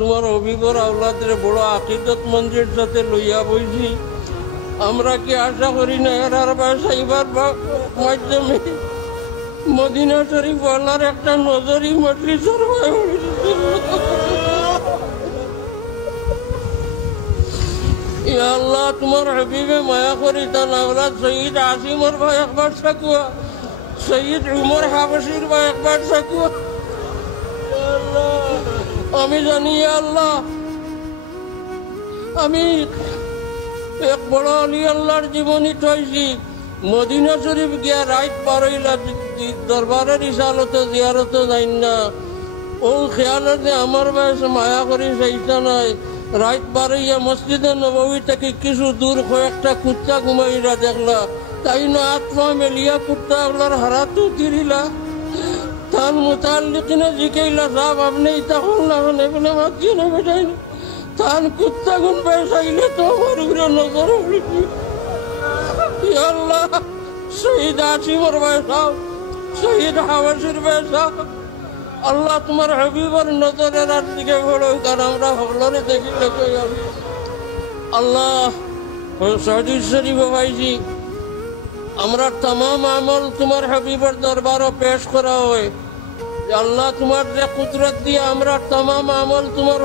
তোমার অভিজ্ঞর আওলাদের বড় আকিদত মঞ্জের সাথে লইয়া বইছি। আমরা কি আশা করি না এরার বাসাইবার মাধ্যমে মদিনা শরীফ আল্লাহর একটা নজরি মজলিসের আল্লাহ তোমার হাবিবে মায়া করি তার আওলাদ সঈদ আসিমর ভাই একবার সাকুয়া, সঈদ উমর হাবশির ভাই একবার সাকুয়া। আমি জানি আল্লাহ আমি এক বড় আলী আল্লাহর জীবনী ঠইছি। মদিনা শরীফ গিয়া রাইত পারইলা দরবারের ইশারতে জিয়ারতে যাই না। ও খেয়ালতে আমার বয়সে মায়া করি সেইটা নাই। রাইত পারইয়া মসজিদে নববী থেকে কিছু দূর কয়েকটা কুত্তা ঘুমাইরা দেখলা। তাই না আত্মা মেলিয়া কুত্তা ওগুলার হারাতেও তিরিলা। তার মুতাল্লিকিনে জিকাইলা সাহেব আপনি তখন না হলে বলে মাঝি না বেটাই তান কুত্তা গুন পেশাইলে তো আমার উপরে নজর আল্লাহ শহীদ আসিমর বয়সা, শহীদ হাওয়াসির বয়সা আল্লাহ তোমার হাবিবর নজরের আর দিকে বড় কারণ আমরা হবলরে দেখিলে কই আল্লাহ সৌদি শরীফ পাইছি। আমরা तमाम আমল তোমার হাবিবের দরবারে পেশ করা হয়। আল্লাহ তোমার যে কুদরত দিয়ে আমরা तमाम আমল তোমার